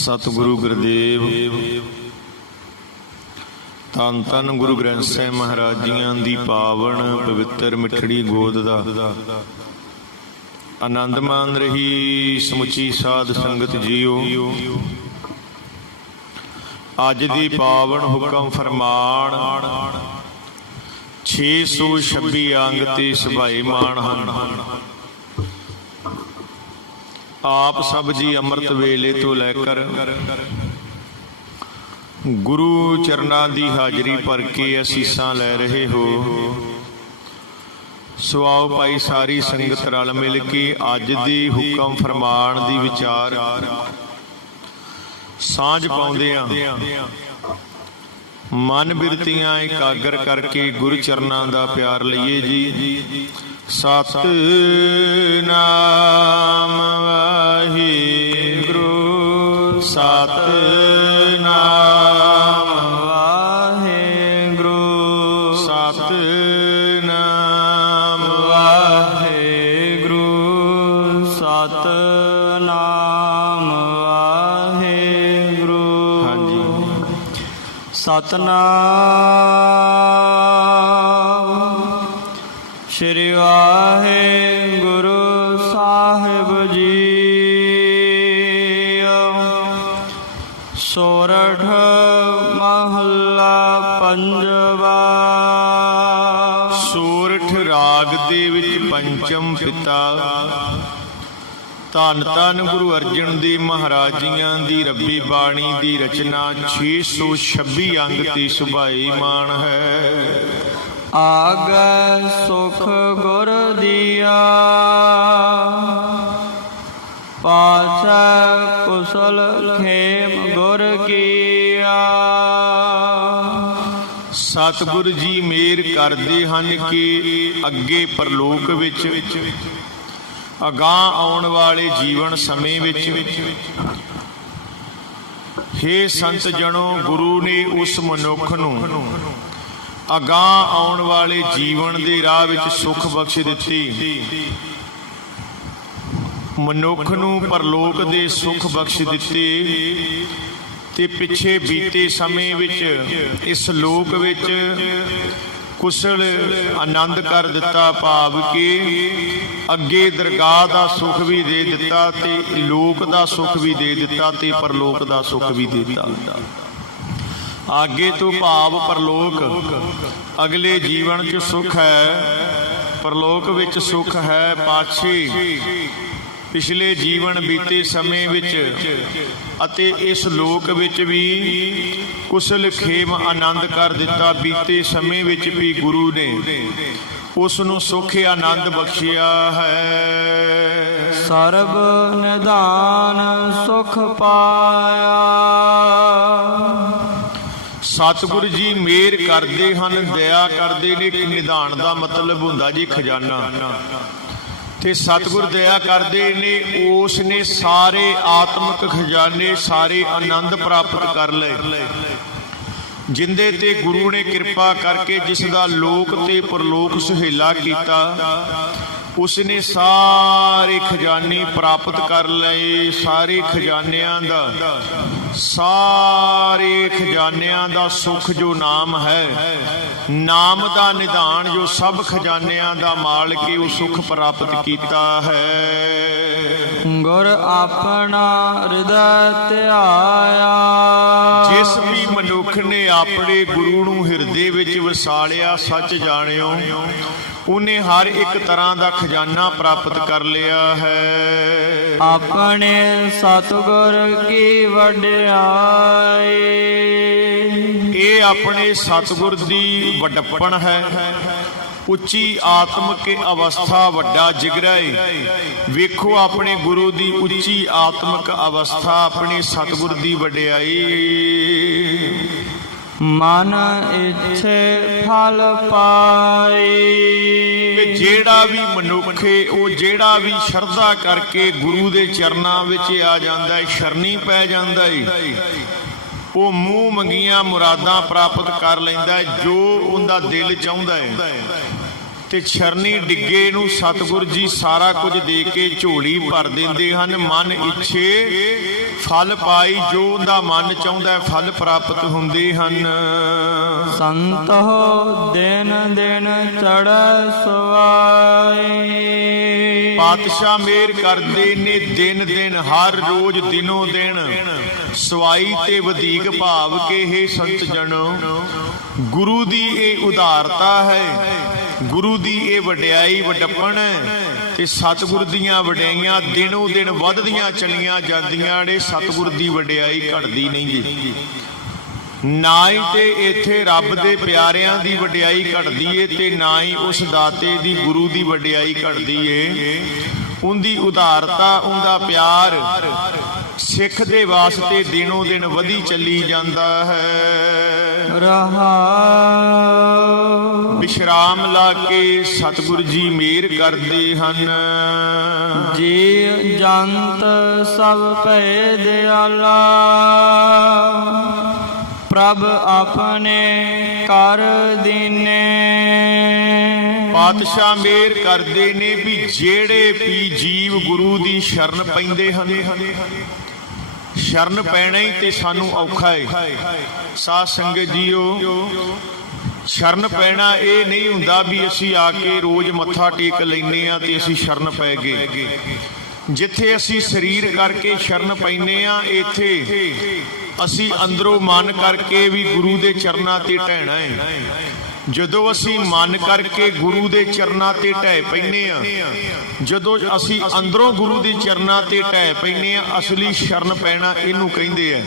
सतगुरु गुरुदेव धन धन गुरु ग्रंथ साहिब महाराज जियां दी पावन पवित्र मिठड़ी गोद दा आनंद मान रही समुची साध संगत जीओ। अज दी पावन हुक्म फरमान 626 अंग ते सुभाईमान हन। आप सब जी अमृत वेले तो लैकर गुरु चरना दी हाजरी भर के असीसां लै रहे हो। सो आओ भाई सारी संगत रल मिल के अज दी हुक्म फरमान दी विचार सांझ पाउंदियां मन बिरतियां एकागर करके गुरु चरना दा प्यार लईए जी। सतनाम वाहिगुरु सतनाम वाहिगुरु सतनाम वाहिगुरु सतनाम वाहिगुरु। हाँ जी, सतनाम श्री वाहिगुरु साहिब जी। सोरठ महला पंजवा। सोरठ राग दे विच पंचम पिता धन धन गुरु अर्जन देव महाराज जियां दी रब्बी बाणी दी रचना 626 अंग ते सुभाईमान है। आगे सुख गुर दिया पाछे कुशल खेम गुर किया। सतगुरु जी मेहर करदे हन कि अगे परलोक विच अगां आउण वाले जीवन समय विच हे संत जनो गुरु ने उस मनुख नूं अगां आउण वाले जीवन दे राह विच सुख बख्श दित्ती। मनुख नूं परलोक दे सुख बख्श दित्ते ते पिछे बीते समय विच इस लोक विच कुशल आनंद कर दिता। भाव के अगे दरगाह दा सुख भी दे दिता ते लोक दा सुख भी दे दिता ते परलोक दा सुख भी दे दिता। आगे तो भाव परलोक अगले जीवन च सुख है, परलोक विच सुख है। पाछे पिछले जीवन बीते समय विच अते इस लोक विच भी कुशल खेम आनंद कर दिता। बीते समय विच भी गुरु ने उसनूं सुख आनंद बख्शिया है। सर्ब निधान सुख पाया। सतगुरु जी मेहर करते हैं, दया करते ने। निधान का मतलब हुंदा जी खजाना। ते सतगुरु दया करते ने, उसने सारे आत्मक खजाने सारे आनंद प्राप्त कर ले। जिंदे ते गुरु ने कृपा करके जिसदा लोक ते परलोक सुहेला किया, उसने सारे खजाने प्राप्त कर लए। सारे खजानियां दा सारे खजानियां दा सुख जो नाम है, नाम दा निधान जो सब खजानियां दा मालिक है, वो सुख प्राप्त किया है। गुर अपना हृदय ध्याया। जिस भी मनुख ने अपने गुरु नूं हिरदे विच वसालिया, सच जाणियो उन्हें हर एक तरह का खजाना प्राप्त कर लिया है। अपने सतगुर की वड्याई। ये अपने सतगुर दी वड्डपण है। उच्ची आत्मक अवस्था वड्डा जिगरा है। वेखो अपने गुरु दी उच्ची आत्मक अवस्था, अपने सतगुर दी वड्याई। मन इच्छे फल पाई। जेड़ा भी मनुख है वो जेड़ा भी शरधा करके गुरु दे चरना विच आ जांदा है, शरणी पै जांदा है, वो मूँह मंगियां मुरादां प्राप्त कर लैंदा है जो उनका दिल चाहुंदा है। ਤੇ ਛਰਨੀ ਡਿੱਗੇ ਨੂੰ ਸਤਿਗੁਰ ਜੀ ਸਾਰਾ ਕੁਝ ਦੇ ਕੇ ਝੋਲੀ ਭਰ ਦਿੰਦੇ ਹਨ। ਮਨ ਇੱਛੇ ਫਲ ਪਾਈ, ਜੋ ਉਹਦਾ ਮਨ ਚਾਹੁੰਦਾ ਫਲ ਪ੍ਰਾਪਤ ਹੁੰਦੇ ਹਨ। ਸੰਤੋ ਦਿਨ ਦਿਨ ਚੜ੍ਹੈ ਸੁਆਈ। ਪਾਤਸ਼ਾਹ ਮਿਹਰ ਕਰਦੇ ਨੇ ਦਿਨ ਦਿਨ, ਹਰ ਰੋਜ਼ ਦਿਨੋਂ ਦਿਨ ਸਵਾਈ ਤੇ ਵਧੇਕ ਭਾਵ ਕੇ ਹੈ ਸੰਤ ਜਨੋ। ਗੁਰੂ ਦੀ ਇਹ ਉਦਾਰਤਾ ਹੈ, ਗੁਰੂ ਦੀ ਇਹ ਵਡਿਆਈ ਵਡੱਪਣ ਹੈ ਤੇ ਸਤਿਗੁਰ ਦੀਆਂ ਵਡਿਆਈਆਂ ਦਿਨੋਂ ਦਿਨ ਵੱਧਦੀਆਂ ਚਲੀਆਂ ਜਾਂਦੀਆਂ ਨੇ। ਸਤਿਗੁਰ ਦੀ ਵਡਿਆਈ ਘਟਦੀ ਨਹੀਂ ਜੀ। ਨਾ ਹੀ ਤੇ ਇੱਥੇ ਰੱਬ ਦੇ ਪਿਆਰਿਆਂ ਦੀ ਵਡਿਆਈ ਘਟਦੀ ਏ ਤੇ ਨਾ ਹੀ ਉਸ ਦਾਤੇ ਦੀ ਗੁਰੂ ਦੀ ਵਡਿਆਈ ਘਟਦੀ ਏ। ਉਹਦੀ ਉਦਾਰਤਾ, ਉਹਦਾ ਪਿਆਰ ਸਿੱਖ ਦੇ ਵਾਸਤੇ ਦਿਨੋਂ ਦਿਨ ਵਧੀ ਚੱਲੀ ਜਾਂਦਾ ਹੈ। ਰਹਾਉ। ਵਿਸ਼ਰਾਮ ਲਾ ਕੇ ਸਤਿਗੁਰ ਜੀ ਮਿਹਰ ਕਰਦੇ ਹਨ। ਜੀ ਜੰਤ ਸਭ ਭੈ ਦਿਆਲਾ, ਪ੍ਰਭ ਆਪਣੇ ਕਰ ਦੀਨੇ। ਪਾਤਸ਼ਾਹ ਮਿਹਰ ਕਰਦੇ ਨੇ ਵੀ ਜਿਹੜੇ ਵੀ ਜੀਵ ਗੁਰੂ ਦੀ ਸ਼ਰਨ ਪੈਂਦੇ ਹਨ, ਸ਼ਰਨ ਪੈਣਾ ਹੀ ਤੇ ਸਾਨੂੰ ਔਖਾ ਹੈ। ਸਾਧ ਸੰਗਤ ਜੀਓ, ਸ਼ਰਨ ਪੈਣਾ ਇਹ ਨਹੀਂ ਹੁੰਦਾ ਵੀ ਅਸੀਂ ਆ ਕੇ ਰੋਜ਼ ਮੱਥਾ ਟੇਕ ਲੈਨੇ ਆ ਤੇ ਅਸੀਂ ਸ਼ਰਨ ਪੈ ਗਏ। ਜਿੱਥੇ ਅਸੀਂ ਸਰੀਰ ਕਰਕੇ ਸ਼ਰਨ ਪੈਨੇ ਆ, ਇੱਥੇ ਅਸੀਂ ਅੰਦਰੋਂ ਮਨ ਕਰਕੇ ਵੀ ਗੁਰੂ ਦੇ ਚਰਨਾਂ ਤੇ ਢਹਿਣਾ ਹੈ। ਜਦੋਂ ਅਸੀਂ ਮਨ ਕਰਕੇ ਗੁਰੂ ਦੇ ਚਰਨਾਂ ਤੇ ਢਹਿ ਪੈਨੇ ਆ, ਜਦੋਂ ਅਸੀਂ ਅੰਦਰੋਂ ਗੁਰੂ ਦੇ ਚਰਨਾਂ ਤੇ ਢਹਿ ਪੈਨੇ ਆ, ਅਸਲੀ ਸ਼ਰਨ ਪੈਣਾ ਇਹਨੂੰ ਕਹਿੰਦੇ ਆ।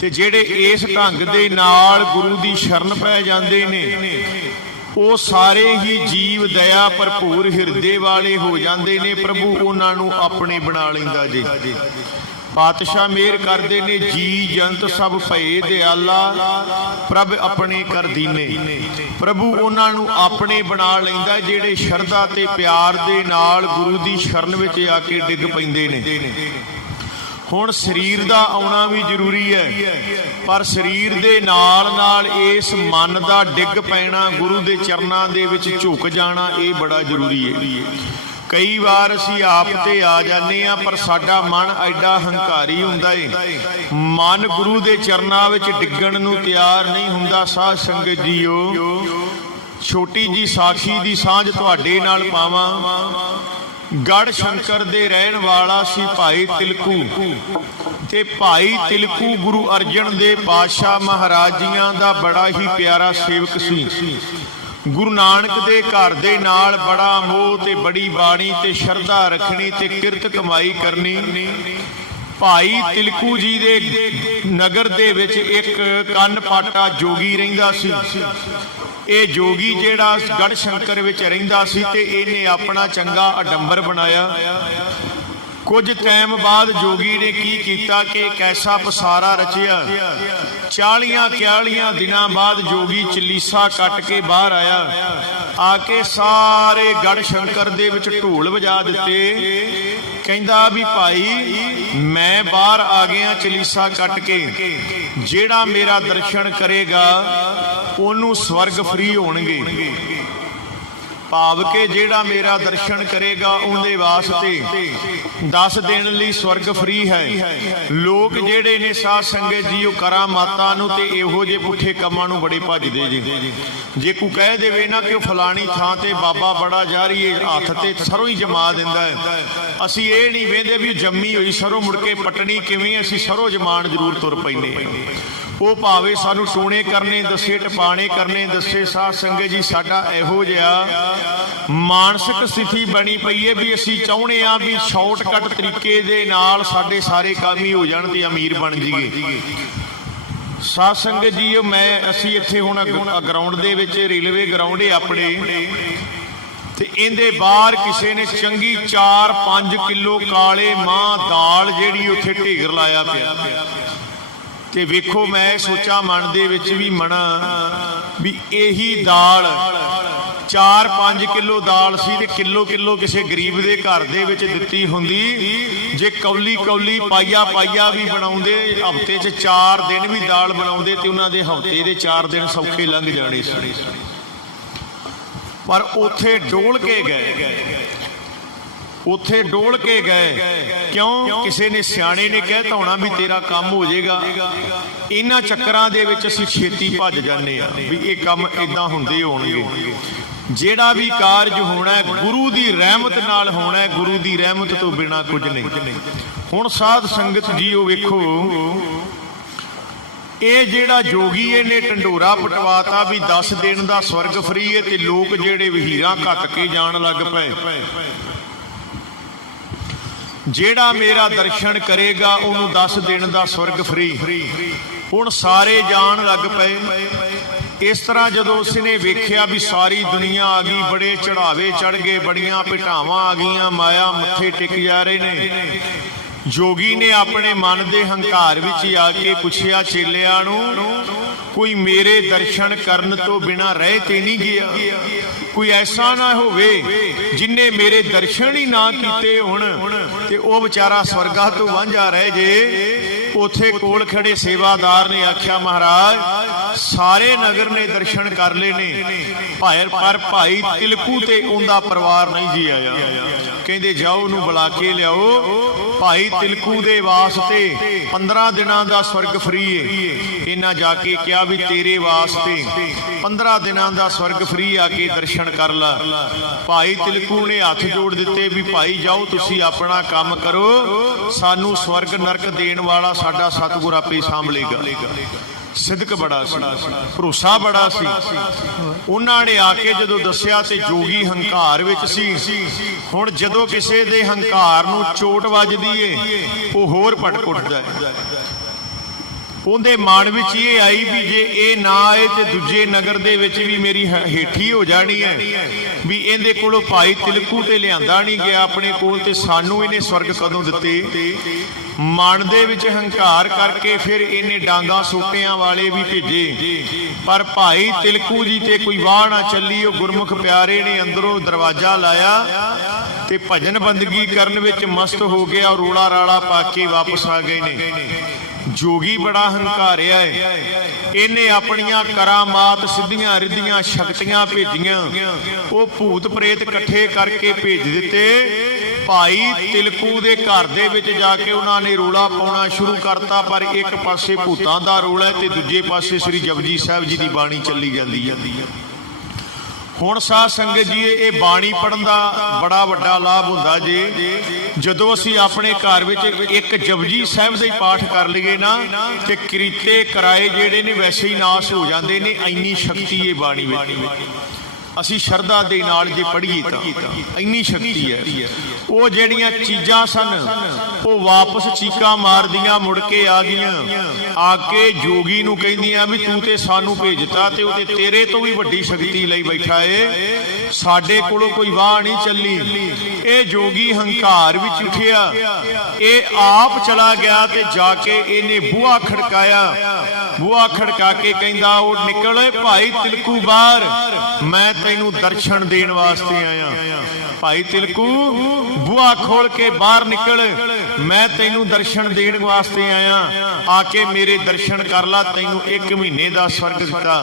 ਤੇ ਜਿਹੜੇ ਇਸ ਢੰਗ ਦੇ ਨਾਲ ਗੁਰੂ ਦੀ ਸ਼ਰਨ ਪੈ ਜਾਂਦੇ ਨੇ, ਉਹ ਸਾਰੇ ਹੀ ਜੀਵ ਦਇਆ ਭਰਪੂਰ ਹਿਰਦੇ ਵਾਲੇ ਹੋ ਜਾਂਦੇ ਨੇ। ਪ੍ਰਭੂ ਉਹਨਾਂ ਨੂੰ ਆਪਣੇ ਬਣਾ ਲੈਂਦਾ ਜੀ। ਪਾਤਸ਼ਾਹ ਮਿਹਰ ਕਰਦੇ ਨੇ, ਜੀ ਜੰਤ ਸਭ ਭਏ ਦਿਆਲਾ, ਪ੍ਰਭ ਆਪਣੇ ਕਰ ਦੀਨੇ। ਪ੍ਰਭੂ ਉਹਨਾਂ ਨੂੰ ਆਪਣੇ ਬਣਾ ਲੈਂਦਾ ਜਿਹੜੇ ਸ਼ਰਧਾ ਤੇ ਪਿਆਰ ਦੇ ਨਾਲ ਗੁਰੂ ਦੀ ਸ਼ਰਨ ਵਿੱਚ ਆ ਕੇ ਡਿੱਗ ਪੈਂਦੇ ਨੇ। ਹੁਣ ਸਰੀਰ ਦਾ ਆਉਣਾ ਵੀ ਜ਼ਰੂਰੀ ਹੈ, ਪਰ ਸਰੀਰ ਦੇ ਨਾਲ ਨਾਲ ਇਸ ਮਨ ਦਾ ਡਿੱਗ ਪੈਣਾ, ਗੁਰੂ ਦੇ ਚਰਨਾਂ ਦੇ ਵਿੱਚ ਝੁਕ ਜਾਣਾ, ਇਹ ਬੜਾ ਜ਼ਰੂਰੀ ਹੈ। ਕਈ ਵਾਰ ਅਸੀਂ ਆਪ ਤੇ ਆ ਜਾਂਦੇ ਆ, ਪਰ ਸਾਡਾ ਮਨ ਐਡਾ ਹੰਕਾਰੀ ਹੁੰਦਾ ਏ, ਮਨ ਗੁਰੂ ਦੇ ਚਰਨਾਂ ਵਿੱਚ ਡਿੱਗਣ ਨੂੰ ਤਿਆਰ ਨਹੀਂ ਹੁੰਦਾ। ਸਾਧ ਸੰਗਤ ਜੀਓ, ਛੋਟੀ ਜੀ ਸਾਖੀ ਦੀ ਸਾਂਝ ਤੁਹਾਡੇ ਨਾਲ ਪਾਵਾਂ। ਗੜ੍ਹ ਸ਼ੰਕਰ ਦੇ ਰਹਿਣ ਵਾਲਾ ਸੀ ਭਾਈ ਤਿਲਕੂ, ਤੇ ਭਾਈ ਤਿਲਕੂ ਗੁਰੂ ਅਰਜਨ ਦੇਵ ਪਾਤਸ਼ਾਹ ਮਹਾਰਾਜ ਜੀਆਂ ਦਾ ਬੜਾ ਹੀ ਪਿਆਰਾ ਸੇਵਕ ਸੀ। ਗੁਰੂ ਨਾਨਕ ਦੇ ਘਰ ਦੇ ਨਾਲ ਬੜਾ ਮੋਹ ਤੇ ਬੜੀ ਬਾਣੀ ਤੇ ਸ਼ਰਧਾ ਰੱਖਣੀ ਤੇ ਕਿਰਤ ਕਮਾਈ ਕਰਨੀ। ਭਾਈ ਤਿਲਕੂ ਜੀ ਦੇ ਨਗਰ ਦੇ ਵਿੱਚ ਇੱਕ ਕੰਨ ਪਾਟਾ ਜੋਗੀ ਰਹਿੰਦਾ ਸੀ। ਇਹ ਜੋਗੀ ਜਿਹੜਾ ਗੜ੍ਹ ਸ਼ੰਕਰ ਵਿੱਚ ਰਹਿੰਦਾ ਸੀ ਤੇ ਇਹਨੇ ਆਪਣਾ ਚੰਗਾ ਅਡੰਬਰ ਬਣਾਇਆ। ਕੁਝ ਟਾਈਮ ਬਾਅਦ ਜੋਗੀ ਨੇ ਕੀ ਕੀਤਾ ਕਿ ਇੱਕ ਐਸਾ ਪਸਾਰਾ ਰਚਿਆ। 40 ਦਿਨਾਂ ਬਾਅਦ ਜੋਗੀ ਚਲੀਸਾ ਕੱਟ ਕੇ ਬਾਹਰ ਆਇਆ। ਆ ਕੇ ਸਾਰੇ ਗੜ੍ਹ ਸ਼ੰਕਰ ਦੇ ਵਿੱਚ ਢੋਲ ਵਜਾ ਦਿੱਤੇ। ਕਹਿੰਦਾ ਵੀ ਭਾਈ ਮੈਂ ਬਾਹਰ ਆ ਗਿਆ ਚਲੀਸਾ ਕੱਟ ਕੇ, ਜਿਹੜਾ ਮੇਰਾ ਦਰਸ਼ਨ ਕਰੇਗਾ ਉਹਨੂੰ ਸਵਰਗ ਫ੍ਰੀ ਹੋਣਗੇ। ਭਾਵ ਕਿ ਜਿਹੜਾ ਮੇਰਾ ਦਰਸ਼ਨ ਕਰੇਗਾ ਉਹਦੇ ਵਾਸਤੇ 10 ਦਿਨ ਲਈ ਸਵਰਗ ਫ੍ਰੀ ਹੈ। ਲੋਕ ਜਿਹੜੇ ਨੇ ਸਾਧ ਸੰਗਤ ਜੀ, ਉਹ ਕਰਾਮਾਤਾਂ ਨੂੰ ਤੇ ਇਹੋ ਜਿਹੇ ਪੁੱਠੇ ਕੰਮਾਂ ਨੂੰ ਬੜੇ ਭੱਜਦੇ ਜੀ। ਜੇ ਕੋਈ ਕਹਿ ਦੇਵੇ ਨਾ ਕਿ ਉਹ ਫਲਾਣੀ ਥਾਂ ਤੇ ਬਾਬਾ ਬੜਾ ਜਾਰੀ ਹੈ, ਹੱਥ ਤੇ ਸਰੋਂ ਹੀ ਜਮਾ ਦਿੰਦਾ ਹੈ, ਅਸੀਂ ਇਹ ਨਹੀਂ ਵੇਂਦੇ ਵੀ ਜੰਮੀ ਹੋਈ ਸਰੋਂ ਮੁੜ ਕੇ ਪਟਣੀ ਕਿਵੇਂ, ਅਸੀਂ ਸਰੋਂ ਜਮਾਨ ਜ਼ਰੂਰ ਤੁਰ ਪੈਂਦੇ ਹਾਂ। ਉਹ ਭਾਵੇਂ ਸਾਨੂੰ ਟੂਣੇ ਕਰਨੇ ਦੱਸੇ, ਟਪਾਣੇ ਕਰਨੇ ਦੱਸੇ। ਸਾਧ ਸੰਗਤ ਜੀ, ਸਾਡਾ ਇਹੋ ਜਿਹਾ ਮਾਨਸਿਕ ਸਥਿਤੀ ਬਣੀ ਪਈ ਹੈ ਵੀ ਅਸੀਂ ਚਾਹੁੰਦੇ ਹਾਂ ਵੀ ਸ਼ਾਰਟਕਟ ਤਰੀਕੇ ਦੇ ਨਾਲ ਸਾਡੇ ਸਾਰੇ ਕੰਮ ਹੀ ਹੋ ਜਾਣ ਤੇ ਅਮੀਰ ਬਣ ਜਾਈਏ। ਸਾਧ ਸੰਗਤ ਜੀ, ਅਸੀਂ ਇੱਥੇ ਹੁਣ ਗਰਾਊਂਡ ਦੇ ਵਿੱਚ, ਰੇਲਵੇ ਗਰਾਊਂਡ ਹੈ ਆਪਣੇ, ਤੇ ਇਹਦੇ ਬਾਹਰ ਕਿਸੇ ਨੇ ਚੰਗੀ 4-5 ਕਿਲੋ ਕਾਲੇ ਮਾਂ ਦਾਲ ਜਿਹੜੀ ਉੱਥੇ ਢੇਰ ਲਾਇਆ ਪਿਆ। ਤੇ ਵੇਖੋ, ਮੈਂ ਸੋਚਾਂ ਮਨ ਦੇ ਵਿੱਚ ਵੀ ਮਣਾ ਵੀ ਇਹੀ ਦਾਲ 4-5 ਕਿਲੋ ਦਾਲ ਸੀ ਤੇ ਕਿਲੋ ਕਿਸੇ ਗਰੀਬ ਦੇ ਘਰ ਦੇ ਵਿੱਚ ਦਿੱਤੀ ਹੁੰਦੀ। ਜੇ ਕੌਲੀ ਪਾਈਆ ਵੀ ਬਣਾਉਂਦੇ, ਹਫ਼ਤੇ 'ਚ 4 ਦਿਨ ਵੀ ਦਾਲ ਬਣਾਉਂਦੇ ਤੇ ਉਹਨਾਂ ਦੇ ਹਫ਼ਤੇ ਦੇ 4 ਦਿਨ ਸੌਖੇ ਲੰਘ ਜਾਣੇ ਸੀ। पर उथे डोल के गए, उथे डोल के गए। क्यों? किसी ने सियाणे ने कहता होना भी तेरा काम हो जाएगा। इन्हां चक्करां दे विच असीं छेती भज जाने आ भी ये काम इदां हुंदे होणगे। ਜਿਹੜਾ भी कारज होना है गुरु की रहमत नाल होना है, गुरु की रहमत तो बिना कुछ नहीं। हुण साध संगत जीओ वेखो, ਇਹ ਜਿਹੜਾ जोगी ਇਹਨੇ ਢੰਡੋਰਾ ਪਟਵਾਤਾ भी 10 दिन ਦਾ स्वर्ग फ्री है, ਤੇ ਲੋਕ ਜਿਹੜੇ ਵਹੀਰਾਂ ਘੱਟ ਕੇ ਜਾਣ ਲੱਗ ਪਏ। ਜਿਹੜਾ मेरा दर्शन करेगा ਉਹਨੂੰ 10 दिन ਦਾ स्वर्ग फ्री। ਹੁਣ ਸਾਰੇ ਜਾਣ ਲੱਗ ਪਏ। इस तरह जदों उसने वेख्या भी सारी दुनिया आ गई, बड़े चढ़ावे चढ़ गए, बड़ियां पिटावां आ गईयां, माया मत्थे टिक जा रहे ने। जोगी ने अपने मन के हंकार विच आके पुछया चेलियां नूं, कोई मेरे दर्शन करन तो बिना रह ते नहीं गया? कोई ऐसा ना होवे जिन्ने मेरे दर्शन ही ना कीते होण ते ओ बेचारा स्वर्गा तो वांझा रह जे। उथे कोल खड़े सेवादार ने आख्या महाराज सारे नगर ने दर्शन कर ले ने, पर भाई तिलकू ते उनका परिवार नहीं जी आया। कहंदे जाओ उन्होंने बुला के लियाओ, भाई तिलकू दे वास्ते 15 दिनां दा स्वर्ग फ्री है। इन्हां जाके क्या भी तेरे वास्ते 15 दिनां दा स्वर्ग फ्री आके दर्शन कर ला। भाई तिलकू ने हाथ जोड़ दिते भी भाई जाओ तुसी अपना काम करो, सानू स्वर्ग नरक देण वाला साडा सतगुर आपे सांभलेगा। सिदक बड़ा सी, भरोसा बड़ा सी। उन्होंने आके जदों दस्या ते जोगी हंकार विच सी। हुण जदों किसी दे हंकार नूं चोट वजदी है वो होर भटक उठदा है। उहदे मन विच ये आई भी जे ये ना आए तो दूजे नगर दे विच भी मेरी हेठी हो जानी है, भी इहदे कोलों भाई तिलकू ते लिआंदा नहीं गया अपने कोल, ते सानू इहने स्वर्ग कदों दिते। मन दे विच हंकार करके फिर इहने डांगा सोटियां वाले भी भेजे, पर भाई तिलकू जी ते कोई वाह ना चली। वो गुरमुख प्यारे ने अंदरों दरवाजा लाया ते भजन बंदगी करन विच मस्त हो गया और रोला राला पा के वापस आ गए ने। जोगी बड़ा हंकारिया है, इन्हें अपनियां करामात सिद्धियां रिद्धियां शक्तियां भेजियां, वो भूत प्रेत इकट्ठे करके भेज दिते। भाई तिलकू दे घर दे विच जाके उन्होंने रोला पाउणा शुरू करता, पर एक पासे भूतां दा रोला है ते दूजे पासे श्री जपजी साहिब जी की बाणी चली जाती है। हुण साध संगत जी ये बाणी पढ़न का बड़ा वड्डा लाभ हुंदा जे जदों असीं अपने घर विच एक जपजी साहिब दा ही पाठ कर लईए ना ते करीते कराए जिहड़े ने वैसे ही नाश हो जांदे ने। इंनी शक्ति ये बाणी विच असीं शरधा दे नाल जे पढ़ीए तां इंनी शक्ति है। वो जिहड़ियां चीज़ां सन वो वापस चीकां मारदियां मुड़ के आ गईयां, आके जोगी नूं कहिंदियां भी तू ते सानू भेजता ते ओह तेरे तो भी वड्डी शक्ति लई बैठा है, साडे कोलों कोई वाह नहीं चली। ये जोगी हंकार विच उठिया, ये आप चला गया ते जाके इहने बूहा खड़काया। बूहा खड़का के कहंदा ओ निकल भाई तिलकू बाहर, मैं तैनू दर्शन देण वास्ते आया। भाई तिलकू बूहा खोल के बाहर निकल, मैं तैनू दर्शन देण वास्ते आया, आके मेरे दर्शन कर ला। तैनू 1 महीने का स्वर्ग दिता,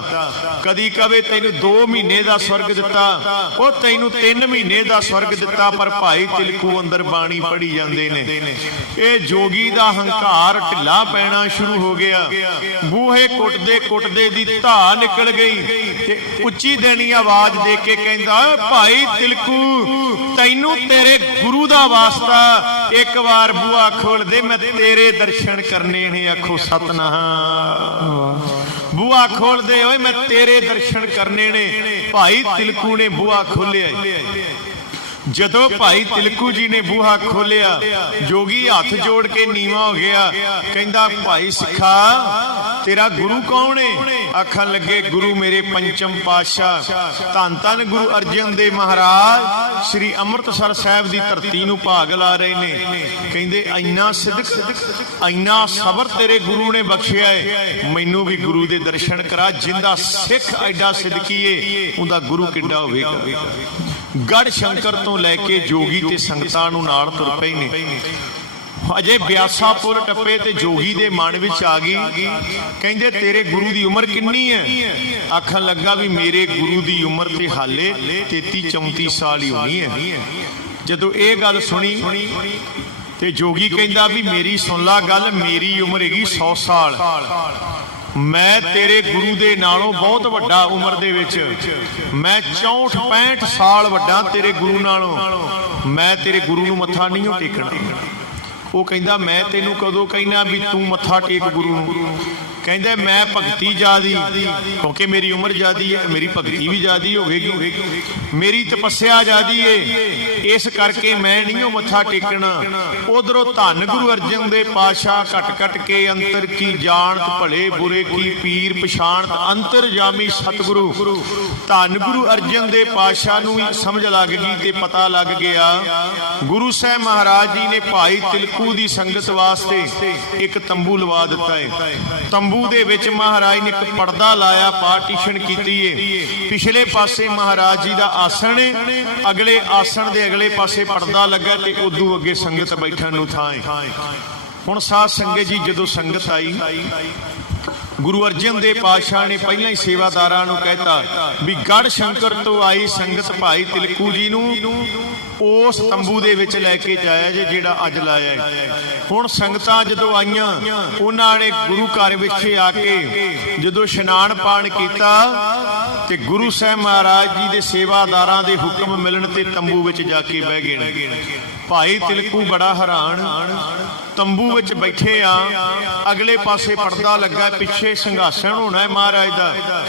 कदी कवे तैनू 2 महीने का स्वर्ग दिता, वो तैनू 3 महीने का स्वर्ग दिता। पर भाई तिलकू अंदर बाणी पढ़ी जांदे ने। ये जोगी दा हंकार ढिला पैना शुरू हो गया। बूहे कुटदे दी धा निकल गई ते उच्ची देनी आवाज दे के कहंदा भाई तिलकू तैनू तेरे गुरु दा वास्ता एक बार बूहा खोल दे, मैं तेरे दर्शन करने ने। आखो सतनाम, बूहा खोल दे ओए मैं तेरे दर्शन करने ने। भाई तिलकू ने बूहा खोलिया। जदों भाई तिलकू जी ने बूहा खोलिया, जोगी हाथ जोड़ के नीवा हो गया, कहंदा भाई सिखा तेरा गुरु कौन है? आखन लगे गुरु मेरे पंचम पातशाह धन धन गुरु अर्जन देव महाराज श्री अमृतसर साहिब की धरती नूं भाग ला रहे ने। कहंदे इन्ना सिदक इन्ना सबर तेरे गुरु ने बख्शिया है, मैनू भी गुरु दे दर्शन करा। जिंदा सिख एडा सिदकी है उनका गुरु किड्डा होवेगा। गढ़ शंकर तो लैके जोगी ते संगतां नूं नाल तुर पए ने। ਅਜੇ ਬਿਆਸਾ ਪੁਰ ਟੱਪੇ ਤੇ ਜੋਗੀ ਦੇ ਮਨ ਵਿੱਚ ਆ ਗਈ, ਕਹਿੰਦੇ ਤੇਰੇ ਗੁਰੂ ਦੀ ਉਮਰ ਕਿੰਨੀ ਹੈ? ਆਖਣ ਲੱਗਾ ਵੀ ਮੇਰੇ ਗੁਰੂ ਦੀ ਉਮਰ ਤੇ ਹਾਲੇ 33-34 ਸਾਲ ਹੀ ਹੋਣੀ ਹੈ। ਜਦੋਂ ਇਹ ਗੱਲ ਸੁਣੀ ਤੇ ਜੋਗੀ ਕਹਿੰਦਾ ਵੀ ਮੇਰੀ ਸੁਣ ਲਾ ਗੱਲ, ਮੇਰੀ ਉਮਰ ਹੈਗੀ 100 ਸਾਲ। ਮੈਂ ਤੇਰੇ ਗੁਰੂ ਦੇ ਨਾਲੋਂ ਬਹੁਤ ਵੱਡਾ ਉਮਰ ਦੇ ਵਿੱਚ, ਮੈਂ 64-65 ਸਾਲ ਵੱਡਾ ਤੇਰੇ ਗੁਰੂ ਨਾਲੋਂ। ਮੈਂ ਤੇਰੇ ਗੁਰੂ ਨੂੰ ਮੱਥਾ ਨਹੀਂ ਟੇਕਣਾ। ਉਹ ਕਹਿੰਦਾ ਮੈਂ ਤੈਨੂੰ ਕਦੋਂ ਕਹਿਣਾ ਵੀ ਤੂੰ ਮੱਥਾ ਟੇਕ ਗੁਰੂ ਨੂੰ? ਕਹਿੰਦੇ ਮੈਂ ਭਗਤੀ ਜ਼ਿਆਦੀ, ਕਿਉਂਕਿ ਮੇਰੀ ਉਮਰ ਜ਼ਿਆਦੀ ਹੈ, ਮੇਰੀ ਭਗਤੀ ਵੀ ਜ਼ਿਆਦੀ ਹੋਵੇਗੀ, ਮੇਰੀ ਤਪੱਸਿਆ ਜ਼ਿਆਦੀ ਹੈ, ਇਸ ਕਰਕੇ ਮੈਂ ਨਹੀਂ ਉਹ ਮੱਥਾ ਟੇਕਣਾ। ਉਧਰੋਂ ਧੰਨ ਗੁਰੂ ਅਰਜਨ ਦੇ ਪਾਤਸ਼ਾਹ ਘਟ ਘਟ ਕੇ ਅੰਤਰ ਕੀ ਜਾਣਤ, ਭਲੇ ਬੁਰੇ ਕੀ ਪੀਰ ਪਛਾਣਤ, ਅੰਤਰਜਾਮੀ ਸਤਿਗੁਰੂ। ਧੰਨ ਗੁਰੂ ਅਰਜਨ ਦੇ ਪਾਤਸ਼ਾਹ ਨੂੰ ਵੀ ਸਮਝ ਲੱਗ ਗਈ ਤੇ ਪਤਾ ਲੱਗ ਗਿਆ। ਗੁਰੂ ਸਾਹਿਬ ਮਹਾਰਾਜ ਜੀ ਨੇ ਭਾਈ ਤਿਲਕੂ ਦੀ ਸੰਗਤ ਵਾਸਤੇ ਇੱਕ ਤੰਬੂ ਲਵਾ ਦਿੱਤਾ ਹੈ। ਤੰਬੂ ਦੇ ਵਿੱਚ ਮਹਾਰਾਜ ਨੇ ਇੱਕ ਪਰਦਾ ਲਾਇਆ, ਪਾਰਟੀਸ਼ਨ ਕੀਤੀ ਹੈ। ਪਿਛਲੇ ਪਾਸੇ ਮਹਾਰਾਜ ਜੀ ਦਾ ਆਸਣ ਹੈ, ਅਗਲੇ ਆਸਣ ਦੇ ਅਗਲੇ ਪਾਸੇ ਪਰਦਾ ਲੱਗਾ ਤੇ ਉਦੋਂ ਅੱਗੇ ਸੰਗਤ ਬੈਠਣ ਨੂੰ ਥਾਂ ਹੈ। ਹੁਣ ਸਾਧ ਸੰਗਤ ਜੀ, ਜਦੋਂ ਸੰਗਤ ਆਈ, ਗੁਰੂ ਅਰਜਨ ਦੇ ਪਾਤਸ਼ਾਹ ਨੇ ਪਹਿਲਾਂ ਹੀ ਸੇਵਾਦਾਰਾਂ ਨੂੰ ਕਹਿਤਾ ਵੀ ਗੜ ਸ਼ੰਕਰ ਤੋਂ ਆਈ ਸੰਗਤ ਭਾਈ ਤਿਲਕੂ ਜੀ ਨੂੰ ਉਸ ਤੰਬੂ ਦੇ ਵਿੱਚ ਲੈ ਕੇ ਜਾਇਆ ਜੇ ਜਿਹੜਾ ਅੱਜ ਲਾਇਆ ਹੈ। ਹੁਣ ਸੰਗਤਾਂ ਜਦੋਂ ਆਈਆਂ, ਉਹਨਾਂ ਨੇ ਗੁਰੂ ਘਰ ਵਿੱਚ ਆ ਕੇ ਜਦੋਂ ਇਸ਼ਨਾਨ ਪਾਣ ਕੀਤਾ ਤੇ ਗੁਰੂ ਸਾਹਿਬ ਮਹਾਰਾਜ ਜੀ ਦੇ ਸੇਵਾਦਾਰਾਂ ਦੇ ਹੁਕਮ ਮਿਲਣ ਤੇ ਤੰਬੂ ਵਿੱਚ ਜਾ ਕੇ ਬਹਿ ਗਏ। ਭਾਈ ਤਿਲਕੂ ਬੜਾ ਹੈਰਾਨ, ਤੰਬੂ ਵਿੱਚ ਬੈਠੇ ਆ, ਅਗਲੇ ਪਾਸੇ ਪਰਦਾ ਲੱਗਾ, ਪਿੱਛੇ ਸਿੰਘਾਸਣ ਹੋਣਾ ਹੈ ਮਹਾਰਾਜ ਦਾ,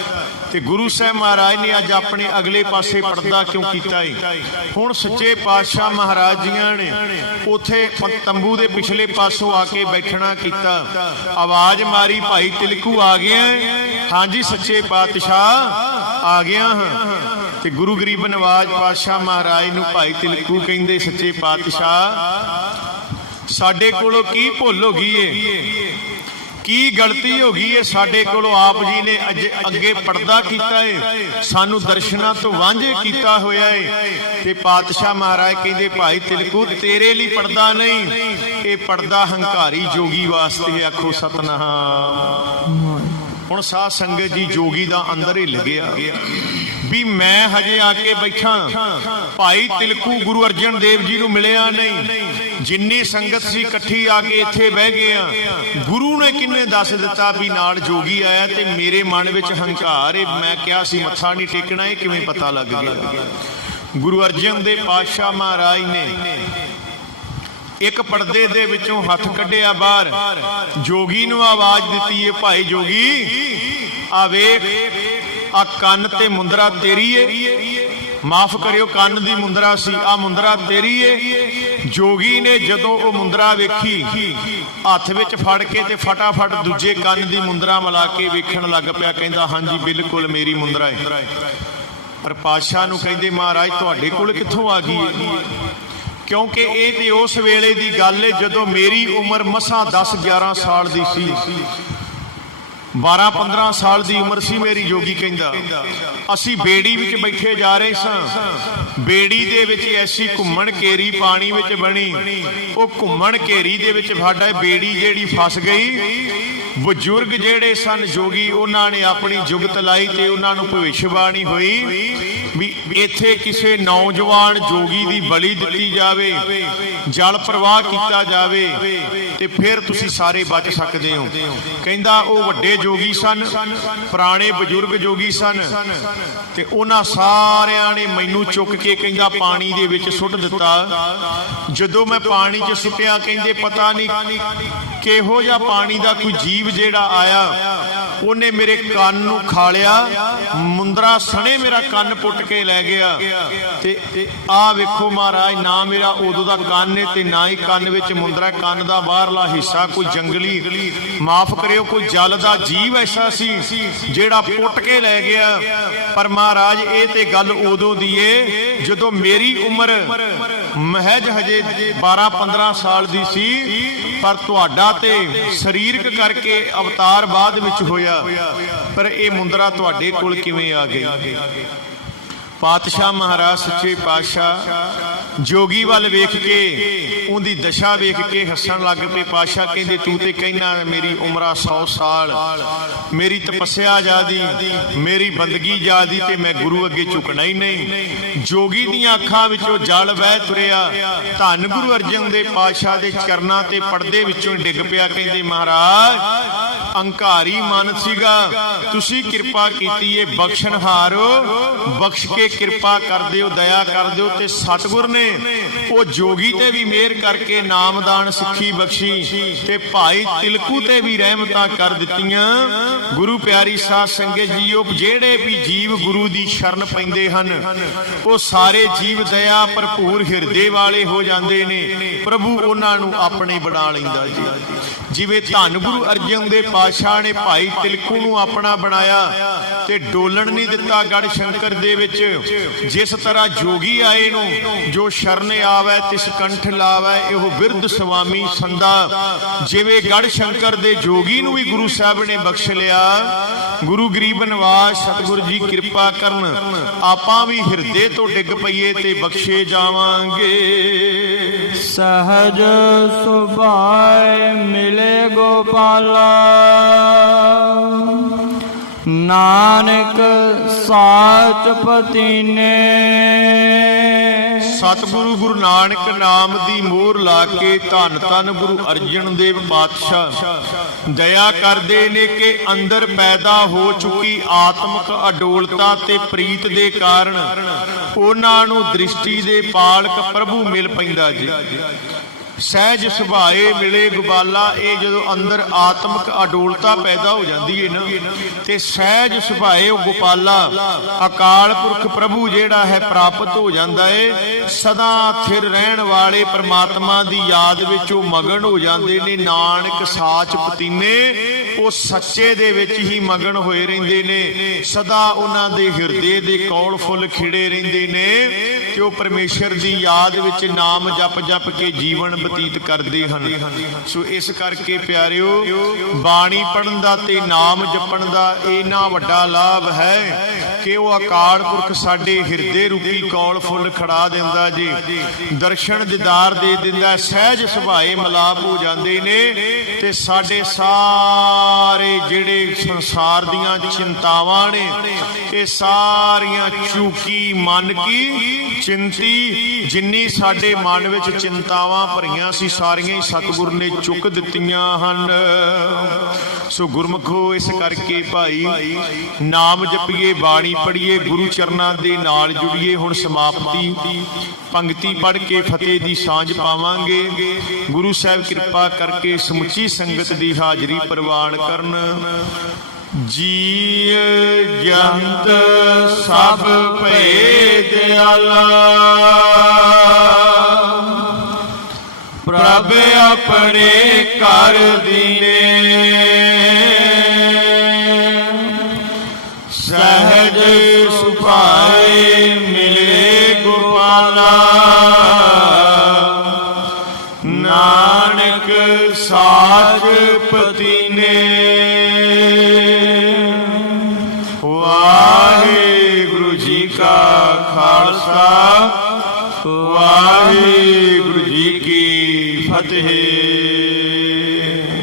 ਤੇ ਗੁਰੂ ਸਾਹਿਬ ਮਹਾਰਾਜ ਨੇ ਅੱਜ ਆਪਣੇ ਅਗਲੇ ਪਾਸੇ ਪਰਦਾ ਕਿਉਂ ਕੀਤਾ ਹੈ? ਹੁਣ ਸੱਚੇ ਪਾਤਸ਼ਾਹ ਮਹਾਰਾਜ ਜੀਆਂ ਨੇ ਉਥੇ ਤੰਬੂ ਦੇ ਪਿਛਲੇ ਪਾਸੋਂ ਆ ਕੇ ਬੈਠਣਾ ਕੀਤਾ। ਆਵਾਜ਼ ਮਾਰੀ, ਭਾਈ ਤਿਲਕੂ ਆ ਗਿਆ? ਹਾਂਜੀ ਸੱਚੇ ਪਾਤਸ਼ਾਹ ਆ ਗਿਆ ਹਾਂ। ਤੇ ਗੁਰੂ ਗਰੀਬ ਨਵਾਜ ਪਾਤਸ਼ਾਹ ਮਹਾਰਾਜ ਨੂੰ ਭਾਈ ਤਿਲਕੂ ਕਹਿੰਦੇ, ਸੱਚੇ ਪਾਤਸ਼ਾਹ ਸਾਡੇ ਕੋਲੋਂ ਕੀ ਭੁੱਲ ਹੋ ਗਈ ਏ, ਕੀ ਗਲਤੀ ਹੋ ਗਈ ਏ ਸਾਡੇ ਕੋਲੋਂ? ਆਪ ਜੀ ਨੇ ਅੱਗੇ ਪਰਦਾ ਕੀਤਾ ਏ, ਸਾਨੂੰ ਦਰਸ਼ਨਾਂ ਤੋਂ ਵਾਂਝੇ ਕੀਤਾ ਹੋਇਆ ਏ। ਤੇ ਪਾਤਸ਼ਾਹ ਮਹਾਰਾਜ ਕਹਿੰਦੇ, ਭਾਈ ਤਿਲਕੂ ਤੇਰੇ ਲਈ ਪਰਦਾ ਨਹੀਂ, ਇਹ ਪਰਦਾ ਹੰਕਾਰੀ ਜੋਗੀ ਵਾਸਤੇ। ਆਖੋ ਸਤਿਨਾਮ। ਹੁਣ ਸਾਧ ਸੰਗਤ ਜੀ, ਜੋਗੀ ਦਾ ਅੰਦਰ ਹੀ ਲੱਗਿਆ ਵੀ ਮੈਂ ਹਜੇ ਆ ਕੇ ਬੈਠਾ, ਭਾਈ ਤਿਲਕੂ ਗੁਰੂ ਅਰਜਨ ਦੇਵ ਜੀ ਨੂੰ ਮਿਲਿਆ ਨਹੀਂ। ਜਿੰਨੀ ਸੰਗਤ ਸੀ ਇਕੱਠੀ ਆ ਕੇ ਇੱਥੇ ਬਹਿ ਗਏ ਆ। ਗੁਰੂ ਨੇ ਕਿੰਨੇ ਦੱਸ ਦਿੱਤਾ ਵੀ ਨਾਲ ਜੋਗੀ ਆਇਆ, ਤੇ ਮੇਰੇ ਮਨ ਵਿੱਚ ਹੰਕਾਰ ਏ। ਮੈਂ ਕਿਹਾ ਸੀ ਮੱਥਾ ਨਹੀਂ ਟੇਕਣਾ, ਇਹ ਕਿਵੇਂ ਪਤਾ ਲੱਗ ਗਿਆ? ਗੁਰੂ ਅਰਜਨ ਦੇ ਪਾਤਸ਼ਾਹ ਮਹਾਰਾਜ ਨੇ ਇੱਕ ਪਰਦੇ ਦੇ ਵਿੱਚੋਂ ਹੱਥ ਕੱਢਿਆ ਬਾਹਰ, ਜੋਗੀ ਨੂੰ ਆਵਾਜ਼ ਦਿੱਤੀ ਏ, ਭਾਈ ਜੋਗੀ ਆ ਵੇਖ, ਆ ਕੰਨ ਤੇ ਮੁੰਦਰਾ ਤੇਰੀ ਏ। ਮਾਫ ਕਰਿਓ, ਕੰਨ ਦੀ ਮੁੰਦਰਾ ਸੀ, ਆ ਮੁੰਦਰਾ ਤੇਰੀ ਏ। ਜੋਗੀ ਨੇ ਜਦੋਂ ਉਹ ਮੁੰਦਰਾ ਵੇਖੀ, ਹੱਥ ਵਿੱਚ ਫੜ ਕੇ ਤੇ ਫਟਾਫਟ ਦੂਜੇ ਕੰਨ ਦੀ ਮੁੰਦਰਾ ਮਿਲਾ ਕੇ ਵੇਖਣ ਲੱਗ ਪਿਆ। ਕਹਿੰਦਾ ਹਾਂਜੀ ਬਿਲਕੁਲ ਮੇਰੀ ਮੁੰਦਰਾ ਹੈ। ਪਰ ਪਾਤਸ਼ਾਹ ਨੂੰ ਕਹਿੰਦੇ, ਮਹਾਰਾਜ ਤੁਹਾਡੇ ਕੋਲ ਕਿੱਥੋਂ ਆ ਗਈ ਹੈ? ਕਿਉਂਕਿ ਇਹ ਤੇ ਉਸ ਵੇਲੇ ਦੀ ਗੱਲ ਹੈ ਜਦੋਂ ਮੇਰੀ ਉਮਰ ਮਸਾਂ 10-11 ਸਾਲ ਦੀ ਸੀ। 12-15 ਸਾਲ ਦੀ ਉਮਰ ਸੀ ਮੇਰੀ। ਜੋਗੀ ਕਹਿੰਦਾ ਅਸੀਂ ਬੇੜੀ ਵਿੱਚ ਬੈਠੇ ਜਾ ਰਹੇ ਸਾਂ, ਬੇੜੀ ਦੇ ਵਿੱਚ ਐਸੀ ਘੁੰਮਣ ਘੇਰੀ ਪਾਣੀ ਵਿੱਚ ਬਣੀ, ਉਹ ਘੁੰਮਣ ਘੇਰੀ ਦੇ ਵਿੱਚ ਸਾਡਾ ਬੇੜੀ ਜਿਹੜੀ ਫਸ ਗਈ। ਬਜ਼ੁਰਗ ਜਿਹੜੇ ਸਨ ਜੋਗੀ, ਉਹਨਾਂ ਨੇ ਆਪਣੀ ਜੁਗਤ ਲਾਈ ਤੇ ਉਹਨਾਂ ਨੂੰ ਭਵਿੱਖਬਾਣੀ ਹੋਈ ਵੀ ਇੱਥੇ ਕਿਸੇ ਨੌਜਵਾਨ ਜੋਗੀ ਦੀ ਬਲੀ ਦਿੱਤੀ ਜਾਵੇ, ਜਲ ਪ੍ਰਵਾਹ ਕੀਤਾ ਜਾਵੇ ਤੇ ਫਿਰ ਤੁਸੀਂ ਸਾਰੇ ਬਚ ਸਕਦੇ ਹੋ। ਕਹਿੰਦਾ ਉਹ ਵੱਡੇ ਜੋਗੀ ਸਨ, ਪੁਰਾਣੇ ਬਜ਼ੁਰਗ ਜੋਗੀ ਸਨ, ਤੇ ਉਹਨਾਂ ਸਾਰਿਆਂ ਨੇ ਮੈਨੂੰ ਚੁੱਕ ਕੇ ਕਹਿੰਦਾ ਪਾਣੀ ਦੇ ਵਿੱਚ ਸੁੱਟ ਦਿੱਤਾ। ਜਦੋਂ ਮੈਂ ਪਾਣੀ 'ਚ ਸੁੱਟਿਆ, ਕਹਿੰਦੇ ਪਤਾ ਨਹੀਂ ਕਿਹੋ ਜਿਹਾ ਪਾਣੀ ਦਾ ਕੋਈ ਜੀਵ ਜਿਹੜਾ ਆਇਆ, ਉਹਨੇ ਮੇਰੇ ਕੰਨ ਨੂੰ ਖਾ ਲਿਆ, ਮੁੰਦਰਾ ਸਣੇ ਮੇਰਾ ਕੰਨ ਪੁੱਟ ਕੇ ਲੈ ਗਿਆ। ਤੇ ਆਹ ਵੇਖੋ ਮਹਾਰਾਜ, ਨਾ ਮੇਰਾ ਉਦੋਂ ਦਾ ਕੰਨ ਹੈ ਤੇ ਨਾ ਹੀ ਕੰਨ ਵਿੱਚ ਮੁੰਦਰਾ। ਕੰਨ ਦਾ ਬਾਹਰਲਾ ਹਿੱਸਾ ਕੋਈ ਜੰਗਲੀ, ਮਾਫ ਕਰਿਓ, ਕੋਈ ਜਲ ਦਾ ਜੀਵ ਐਸਾ ਸੀ ਜਿਹੜਾ ਪੁੱਟ ਕੇ ਲੈ ਗਿਆ। ਪਰ ਮਹਾਰਾਜ ਇਹ ਤੇ ਗੱਲ ਉਦੋਂ ਦੀ ਏ ਜਦੋਂ ਮੇਰੀ ਉਮਰ ਮਹਿਜ ਹਜੇ 12-15 ਸਾਲ ਦੀ ਸੀ, ਪਰ ਤੁਹਾਡਾ ਤੇ ਸਰੀਰਕ ਕਰਕੇ ਅਵਤਾਰ ਬਾਅਦ ਵਿੱਚ ਹੋਇਆ। ਪਰ ਇਹ ਮੁੰਦਰਾ ਤੁਹਾਡੇ ਕੋਲ ਕਿਵੇਂ ਆ ਗਈ? ਪਾਤਸ਼ਾਹ ਮਹਾਰਾਜ ਸੱਚੇ ਪਾਤਸ਼ਾਹ ਜੋਗੀ ਵੱਲ ਵੇਖ ਕੇ ਉਹਦੀ ਦਸ਼ਾ ਵੇਖ ਕੇ ਹੱਸਣ ਲੱਗ ਪਏ। ਪਾਤਸ਼ਾਹ ਕਹਿੰਦੇ ਤੂੰ ਤੇ ਕਹਿਣਾ ਮੇਰੀ ਉਮਰਾ 100 ਸਾਲ, ਮੇਰੀ ਤਪੱਸਿਆ ਜ਼ਿਆਦੀ, ਮੇਰੀ ਬੰਦਗੀ ਜ਼ਿਆਦੀ, ਤੇ ਮੈਂ ਗੁਰੂ ਅੱਗੇ ਝੁਕਣਾ ਹੀ ਨਹੀਂ। ਜੋਗੀ ਦੀਆਂ ਅੱਖਾਂ ਵਿੱਚੋਂ ਜਲ ਵਹਿ ਤੁਰਿਆ। ਧੰਨ ਗੁਰੂ ਅਰਜਨ ਦੇ ਪਾਤਸ਼ਾਹ ਦੇ ਚਰਨਾਂ ਤੇ ਪਰਦੇ ਵਿੱਚੋਂ ਡਿੱਗ ਪਿਆ। ਕਹਿੰਦੇ ਮਹਾਰਾਜ ਅਹੰਕਾਰੀ ਮਨ ਸੀਗਾ, ਤੁਸੀਂ ਕਿਰਪਾ ਕੀਤੀ ਏ ਬਖਸ਼ਣਹਾਰੋ, ਬਖਸ਼ ਕੇ ਕਿਰਪਾ ਕਰ ਦਿਓ, ਦਇਆ ਕਰ ਦਿਓ। ਤੇ ਸਤਿਗੁਰ ਨੇ ਉਹ ਜੋਗੀ ਤੇ ਵੀ ਮਿਹਰ ਕਰਕੇ ਨਾਮਦਾਨ ਸਿੱਖੀ ਬਖਸ਼ੀ, ਤੇ ਭਾਈ ਤਿਲਕੂ ਤੇ ਵੀ ਰਹਿਮਤਾਂ ਕਰ ਦਿੱਤੀਆਂ। ਗੁਰੂ ਪਿਆਰੀ ਸਾਧ ਸੰਗਤ ਜੀਓ, ਜਿਹੜੇ ਵੀ ਜੀਵ ਗੁਰੂ ਦੀ ਸ਼ਰਨ ਪੈਂਦੇ ਹਨ ਉਹ ਸਾਰੇ ਜੀਵ ਦਇਆ ਭਰਪੂਰ ਹਿਰਦੇ ਵਾਲੇ ਹੋ ਜਾਂਦੇ ਨੇ। ਪ੍ਰਭੂ ਉਹਨਾਂ ਨੂੰ ਆਪਣੇ ਬਣਾ ਲੈਂਦਾ ਜੀ। ਜਿਵੇਂ ਧੰਨ ਗੁਰੂ ਅਰਜਨ ਦੇ ਪਾਤਸ਼ਾਹ ਨੇ ਭਾਈ ਤਿਲਕੂ ਨੂੰ ਆਪਣਾ ਬਣਾਇਆ ਤੇ ਡੋਲਣ ਨਹੀਂ ਦਿੱਤਾ ਗੜ ਸ਼ੰਕਰ ਦੇ ਵਿੱਚ। ਜਿਸ ਤਰ੍ਹਾਂ ਜੋਗੀ ਆਏ ਨੂੰ ਜੋ ਸ਼ਰਨ ਆਵੈ ਤਿਸ ਕੰਠ ਲਾਵੈ, ਇਹੋ ਬਿਰਧ ਸੁਆਮੀ ਸੰਦਾ। ਜਿਵੇਂ ਗੜ ਸ਼ੰਕਰ ਦੇ ਜੋਗੀ ਨੂੰ ਵੀ ਗੁਰੂ ਸਾਹਿਬ ਨੇ ਬਖਸ਼ ਲਿਆ। ਗੁਰੂ ਗਰੀਬ ਨਿਵਾਸ ਸਤਿਗੁਰ ਜੀ ਕਿਰਪਾ ਕਰਨ, ਆਪਾਂ ਵੀ ਹਿਰਦੇ ਤੋਂ ਡਿੱਗ ਪਈਏ ਤੇ ਬਖਸ਼ੇ ਜਾਵਾਂਗੇ। सहज सुभाए मिले गोपाला, नानक साच पतीने। ਸਤਿਗੁਰੂ ਗੁਰੂ ਨਾਨਕ ਨਾਮ ਦੀ ਮੋਹਰ ਲਾ ਕੇ ਧੰਨ ਧੰਨ ਗੁਰੂ ਅਰਜਨ ਦੇਵ ਪਾਤਸ਼ਾਹ ਦਇਆ ਕਰਦੇ ਨੇ ਕਿ ਅੰਦਰ ਪੈਦਾ ਹੋ ਚੁੱਕੀ ਆਤਮਿਕ ਅਡੋਲਤਾ ਤੇ ਪ੍ਰੀਤ ਦੇ ਕਾਰਨ ਉਹਨਾਂ ਨੂੰ ਦ੍ਰਿਸ਼ਟੀ ਦੇ ਪਾਲਕ ਪ੍ਰਭੂ ਮਿਲ ਪੈਂਦਾ ਜੀ। ਸਹਿਜ ਸੁਭਾਏ ਮਿਲੇ ਗੋਪਾਲਾ, ਇਹ ਜਦੋਂ ਅੰਦਰ ਆਤਮਿਕ ਅਡੋਲਤਾ ਪੈਦਾ ਹੋ ਜਾਂਦੀ ਹੈ ਨਾ, ਤੇ ਸਹਿਜ ਸੁਭਾਏ ਉਹ ਗੋਪਾਲਾ ਅਕਾਲ ਪੁਰਖ ਪ੍ਰਭੂ ਜਿਹੜਾ ਹੈ ਪ੍ਰਾਪਤ ਹੋ ਜਾਂਦਾ ਹੈ। ਸਦਾ ਥਿਰ ਰਹਿਣ ਵਾਲੇ ਪ੍ਰਮਾਤਮਾ ਦੀ ਯਾਦ ਵਿੱਚ ਉਹ ਮਗਨ ਹੋ ਜਾਂਦੇ ਨੇ। ਨਾਨਕ ਸਾਚ ਪਤੀਨੇ, ਉਹ ਸੱਚੇ ਦੇ ਵਿੱਚ ਹੀ ਮਗਨ ਹੋਏ ਰਹਿੰਦੇ ਨੇ। ਸਦਾ ਉਹਨਾਂ ਦੇ ਹਿਰਦੇ ਦੇ ਕੌਲ ਫੁੱਲ ਖਿੜੇ ਰਹਿੰਦੇ ਨੇ ਤੇ ਉਹ ਪਰਮੇਸ਼ਰ ਦੀ ਯਾਦ ਵਿੱਚ ਨਾਮ ਜਪ ਜਪ ਕੇ ਜੀਵਨ ਬਤੀਤ ਕਰਦੇ ਹਨ। ਸੋ ਇਸ ਕਰਕੇ ਪਿਆਰਿਓ, ਬਾਣੀ ਪੜਨ ਦਾ ਤੇ ਨਾਮ ਜਪਣ ਦਾ ਇੰਨਾ ਵੱਡਾ ਲਾਭ ਹੈ ਕਿ ਉਹ ਅਕਾਲ ਪੁਰਖ ਸਾਡੇ ਹਿਰਦੇ ਰੂਪੀ ਕੌਲ ਫੁੱਲ ਖੜਾ ਦਿੰਦਾ ਜੀ। ਦਰਸ਼ਨ ਦੀਦਾਰ ਦੇ ਦਿੰਦਾ। ਸਹਿਜ ਸੁਭਾਏ ਮਿਲਾਪ ਹੋ ਜਾਂਦੇ ਨੇ ਤੇ ਸਾਡੇ ਸਾਰੇ ਜਿਹੜੇ ਸੰਸਾਰ ਦੀਆਂ ਚਿੰਤਾਵਾਂ ਨੇ, ਇਹ ਸਾਰੀਆਂ ਚੂਕੀ ਮਨ ਕੀ ਚਿੰਤੀ, ਜਿੰਨੀ ਸਾਡੇ ਮਨ ਵਿੱਚ ਚਿੰਤਾਵਾਂ ਭਰੀਆਂ ਸੀ ਸਾਰੀਆਂ ਹੀ ਸਤਿਗੁਰ ਨੇ ਚੁੱਕ ਦਿੱਤੀਆਂ ਹਨ। ਸੋ ਗੁਰਮੁਖੋ, ਇਸ ਕਰਕੇ ਭਾਈ ਨਾਮ ਜਪੀਏ, ਬਾਣੀ ਪੜ੍ਹੀਏ, ਗੁਰੂ ਚਰਨਾਂ ਦੇ ਨਾਲ ਜੁੜੀਏ। ਹੁਣ ਸਮਾਪਤੀ ਪੰਕਤੀ ਪੜ੍ਹ ਕੇ ਫਤਿਹ ਦੀ ਸਾਂਝ ਪਾਵਾਂਗੇ। ਗੁਰੂ ਸਾਹਿਬ ਕਿਰਪਾ ਕਰਕੇ ਸਮੁੱਚੀ ਸੰਗਤ ਦੀ ਹਾਜ਼ਰੀ ਪ੍ਰਵਾਨ ਕਰਨ। ਜੀ ਜੰਤ ਸਭ ਭਏ ਦਿਆਲਾ, ਪ੍ਰਭ ਆਪਣੇ ਘਰ ਦੀਨੇ। ਸਹਿਜ ਸੁਭਾਏ ਮਿਲੇ ਗੋਪਾਲਾ, ਨਾਨਕ ਸਾਚ ਪਤੀਨੇ। ਵਾਹਿਗੁਰੂ ਜੀ ਕਾ ਖਾਲਸਾ, ਵਾਹਿਗੁਰੂ ਜੀ ਕੀ ਫਤਿਹ।